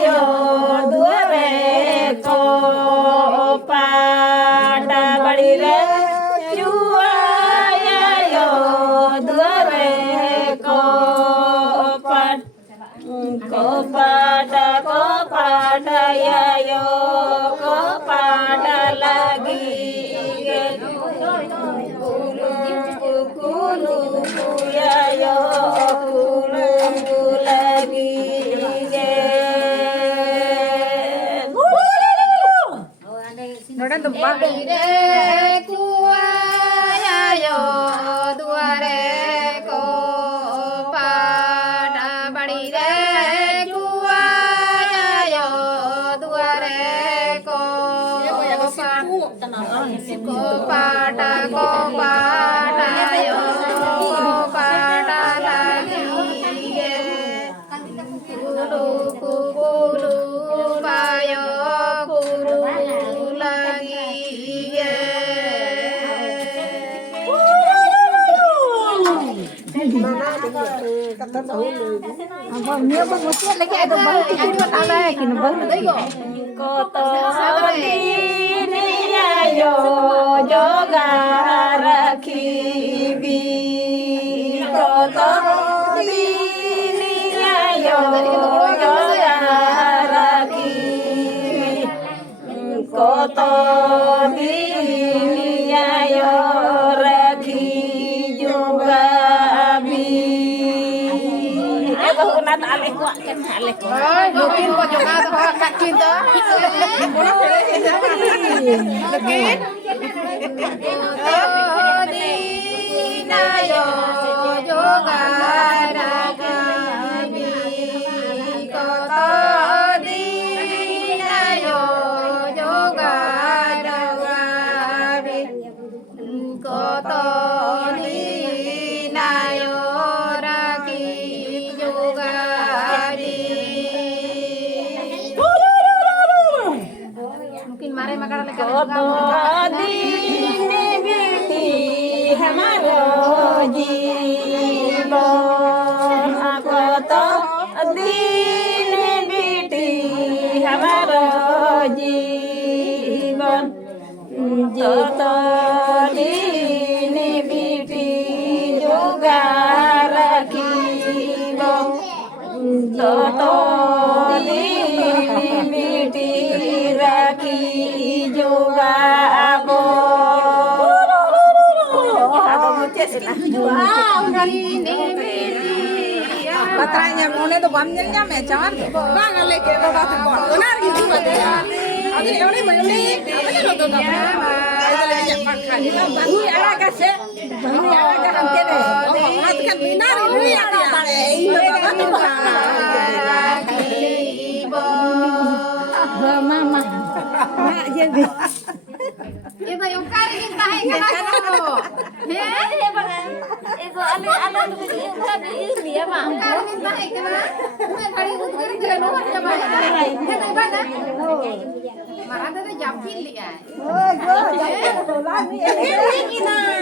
yo duare ko pada badi re juaya yo duare ko pada ya yo ko pada lagi kulu ya yo kulu lagi ನೋಡೋದು ಬಾ yo duare ko pada badi re yo duare ko pada yo pada lagi kulu payo kulu lagi Abang ni abang mesti lagi ada bang tidur kat ala kini bang tadi go. koto dini yo joga rakhibi koto dini yo joga rakhibi koto dini yo rakhi juga abi kunat alih kuat kan alih mungkin kau juga tu kat cinta mungkin dina yo yoga ragabi koto dina yo yoga ragabi koto dina yo ragi yoga mungkin mare makan lagi koto dini biti hamaro जीवन koto dini biti hamaro जीवन koto dini biti juga rakhibo koto dini biti rakhi juga abo Batranya mone to bam nyanya me chawan. Bang ale ke lo bat ko. Onar gitu mate. Abi lone bani abi lo to da. Ada lagi yang makan. Bani ara ka se. Bani ara ka ante ne. Oh hat kan binar ini ada bare. Mama. Mak je bi. Itu yung karin tahay ka na ko. Ego ale ini ya mak Karin tahay ka na. May bari ko karin ka no ka ba. Kaya ba na? Marada na japin liya. Oi, go. Lami.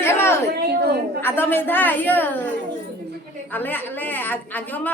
Ya ba. Ada medha ye. Ale agama